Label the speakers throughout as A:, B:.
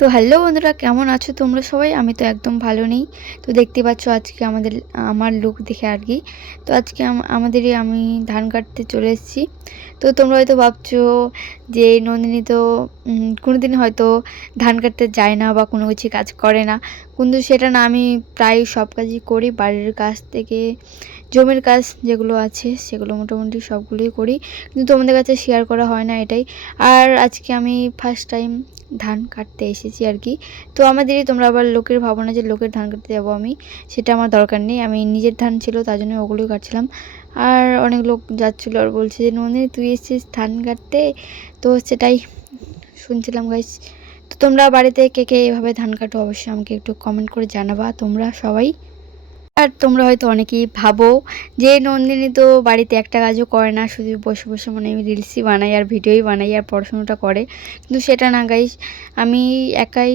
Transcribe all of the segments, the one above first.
A: তো হ্যালো বন্ধুরা, কেমন আছো তোমরা সবাই? আমি তো একদম ভালো নেই। তো দেখতে পাচ্ছ আজকে আমাদের, আমার লুক দেখে আর কি। তো আজকে আম- আমাদেরই আমি ধান কাটতে চলে এসেছি। তো তোমরা হয়তো ভাবছ যে নন্দিনী তো কোনো কোনোদিন হয়তো ধান কাটতে যায় না বা কোনো কিছু কাজ করে না। কিন্তু সেটা না, আমি প্রায় সব কাজই করি, বাড়ির কাজ থেকে, জমির কাজ যেগুলো আছে সেগুলো মোটামুটি সবগুলোই করি। কিন্তু তোমাদের কাছে শেয়ার করা হয় না এটাই। আর আজকে আমি ফার্স্ট টাইম ধান কাটতে এসেছি আর কি। তো আমাদেরই তোমরা আবার লোকের ভাবনা যে লোকের ধান কাটতে যাব আমি, সেটা আমার দরকার নেই। আমি নিজের ধান ছিল, তার জন্য ওগুলোই কাটছিলাম। আর অনেক লোক যাচ্ছিল আর বলছে যে, নন্দিনী, তুই এসেছিস ধান কাটতে? তো সেটাই শুনছিলাম গাইস তো তোমরা বাড়িতে কে কে এভাবে ধান কাটো অবশ্যই আমাকে একটু কমেন্ট করে জানাবা, তোমরা সবাই। আর তোমরা হয়তো অনেকেই ভাবো যে নন্দিনী তো বাড়িতে একটা কাজও করে না, শুধু বসে বসে মানে আমি রিলসই বানাই আর ভিডিওই বানাই আর পড়াশোনাটা করে। কিন্তু সেটা না গাইস আমি একাই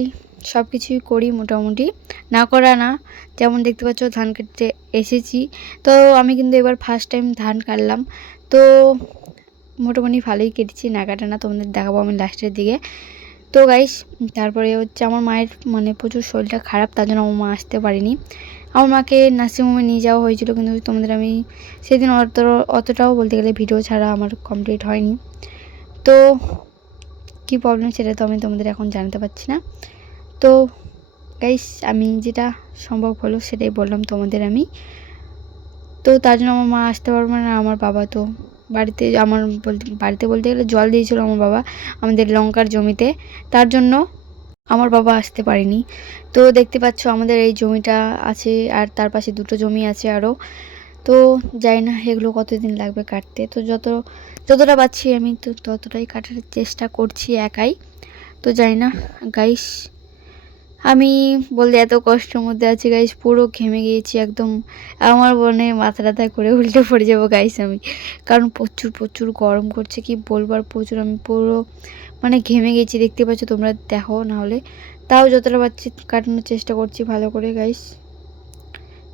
A: সব কিছুই করি মোটামুটি। না করা না, যেমন দেখতে পাচ্ছ ধান কাটতে এসেছি। তো আমি কিন্তু এবার ফার্স্ট টাইম ধান কাটলাম। তো মোটামুটি ভালোই কেটেছি, না কাটা না তোমাদের দেখাবো আমি লাস্টের দিকে। তো গাইস তারপরে হচ্ছে আমার মায়ের মানে প্রচুর শরীরটা খারাপ, তার জন্য আমার মা আসতে পারিনি। আমার মাকে নার্সিংহোমে নিয়ে যাওয়া হয়েছিল, কিন্তু তোমাদের আমি সেদিন অত, অতটাও বলতে গেলে ভিডিও ছাড়া আমার কমপ্লিট হয়নি। তো কী প্রবলেম সেটা তো আমি তোমাদের এখন জানতে পারছি না। তো গাইস আমি যেটা সম্ভব হলো সেটাই বললাম তোমাদের আমি। তো তার জন্য আমার মা আসতে পারবে না, আমার বাবা তো বাড়িতে আমার বলতে, বাড়িতে বলতে গেলে জল দিয়েছিল আমার বাবা, আমাদের লঙ্কার জমিতে। তার জন্য আমার বাবা আসতে পারেনি। তো দেখতে পাচ্ছ আমাদের এই জমিটা আছে আর তার পাশে দুটো জমি আছে আরও। তো জানি না এগুলো কতদিন লাগবে কাটতে। তো যত, যতটা পাচ্ছি আমি তো ততটাই কাটার চেষ্টা করছি একাই। তো জানি না গাইস আমি বলতে এত কষ্টের মধ্যে আছি গাইস পুরো ঘেমে গিয়েছি একদম। আমার মনে মাথা টাথা করে উল্টে পড়ে যাব গাইস আমি। কারণ প্রচুর প্রচুর গরম করছে, কি বলবার প্রচুর, আমি পুরো মানে ঘেমে গেছি দেখতে পাচ্ছ তোমরা, দেখো না হলে। তাও যতটা পাচ্ছি কাটানোর চেষ্টা করছি ভালো করে গাইস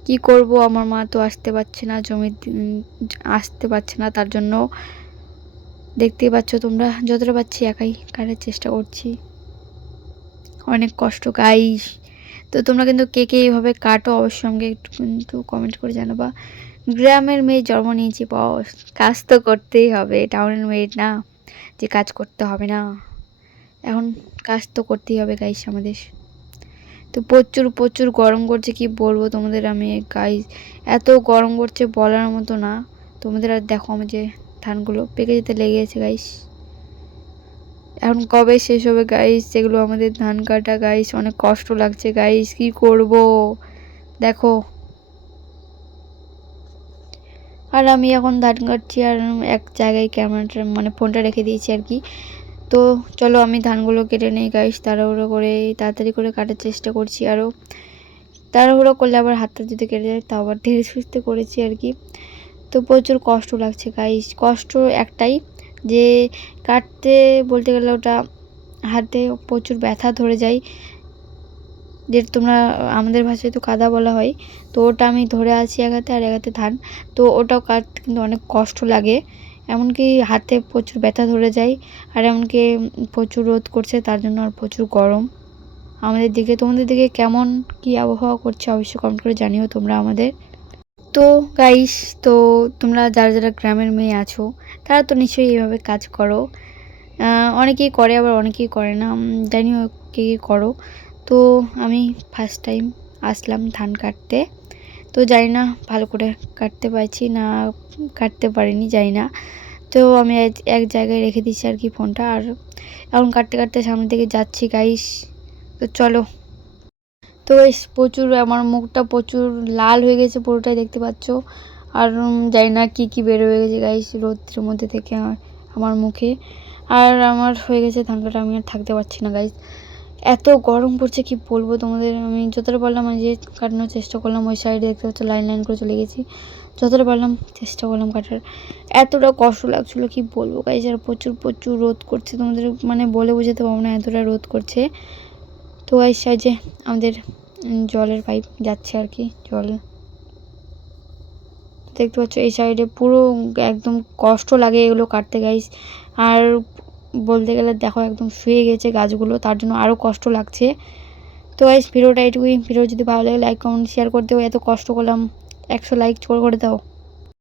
A: কি করব, আমার মা তো আসতে পারছে না জমি আসতে পারছে না, তার জন্য। দেখতেই পাচ্ছ তোমরা, যতটা পাচ্ছি একাই কাটার চেষ্টা করছি। অনেক কষ্ট গাইস তো তোমরা কিন্তু কে কে এইভাবে কাটো অবশ্যই আমাকে একটু কিন্তু কমেন্ট করে জানাবা গ্রামের মেয়ে জন্ম নিয়েছি বস কাজ তো করতেই হবে টাউনের মেয়ে না, যে কাজ করতে হবে না। এখন কাজ তো করতেই হবে গাইস আমাদের। তো প্রচুর প্রচুর গরম করছে, কি বলব তোমাদের আমি গাইস এত গরম করছে বলার মতো না। তোমাদের আর দেখো আমি যে ধানগুলো পেকে যেতে লেগে গেছে গাইস এখন কবে শেষ হবে গাইস যেগুলো আমাদের ধান কাটা গাইস অনেক কষ্ট লাগছে গাইস কি করব? দেখো। আর আমি এখন ধান কাটছি আর এক জায়গায় ক্যামেরাটা মানে ফোনটা রেখে দিয়েছি আর কি। তো চলো, আমি ধানগুলো কেটে নেই গাইস তাড়াহুড়ো করে, তাড়াতাড়ি করে কাটার চেষ্টা করছি আরও তাড়াহুড়ো করলে আবার হাতটা যদি কেটে যায় তা আবার ধীরে সুস্থে করেছি আর কি। তো প্রচুর কষ্ট লাগছে গাইস কষ্ট একটাই যে কাটতে বলতে গেলে ওটা হাতে প্রচুর ব্যথা ধরে যায়। যে তোমরা, আমাদের ভাষায় তো কাদা বলা হয়। তো ওটা আমি ধরে আছি এক হাতে আর এক হাতে ধান। তো ওটাও কাটতে কিন্তু অনেক কষ্ট লাগে। এমনকি হাতে প্রচুর ব্যথা ধরে যায়। আর এমনকি প্রচুর রোদ করছে, তার জন্য আর প্রচুর গরম। আমাদের দিকে, তোমাদের দিকে কেমন কি আবহাওয়া করছে অবশ্যই কমেন্ট করে জানিও তোমরা আমাদের। তো গাইস তো তোমরা যারা যারা গ্রামের মেয়ে আছো, তারা তো নিশ্চয়ই এইভাবে কাজ করো। অনেকেই করে, আবার অনেকেই করে না। জানিও কে করো। তো আমি ফার্স্ট টাইম আসলাম ধান কাটতে। তো জানি না, ভালো করে কাটতে পারছি না, কাটতে পারিনি, জানি না। তো আমি এক- জায়গায় রেখে দিচ্ছি আর কি ফোনটা। আর এখন কাটতে কাটতে সামনের দিকে যাচ্ছি গাইস তো চলো তো প্রচুর, আমার মুখটা প্রচুর লাল হয়ে গেছে পুরোটাই দেখতে পাচ্ছ। আর জানি না কী কী বের হয়ে গেছে গাইস রৌদ্রের মধ্যে থেকে আমার মুখে। আর আমার হয়ে গেছে ধান কাটা আমি আর থাকতে পারছি না গাইস এত গরম পড়ছে, কি বলব তোমাদের? আমি যতটা পারলাম, আমি যে কাটানোর চেষ্টা করলাম, ওই সাইডে দেখতে পাচ্ছ লাইন লাইন করে চলে গেছি। যতটা পারলাম, চেষ্টা করলাম কাটার। এতটা কষ্ট লাগছিল, কি বলব গাইস আর প্রচুর প্রচুর রোদ করছে তোমাদের মানে বলে বোঝাতে পারব না, এতটা রোদ করছে। তো গাইস সাইজে আমাদের জলের পাইপ যাচ্ছে আর কি, জল। দেখতে পাচ্ছ, এই সাইডে পুরো একদম কষ্ট লাগে এগুলো কাটতে গাইস আর বলতে গেলে দেখো, একদম শুয়ে গেছে গাছগুলো, তার জন্য আরও কষ্ট লাগছে। তো গাইস ভিডিওটা এটুকুই ভিডিও যদি ভালো লাগে লাইক কমেন্ট শেয়ার করে দেবো এত কষ্ট করলাম। একশো লাইক করে দাও।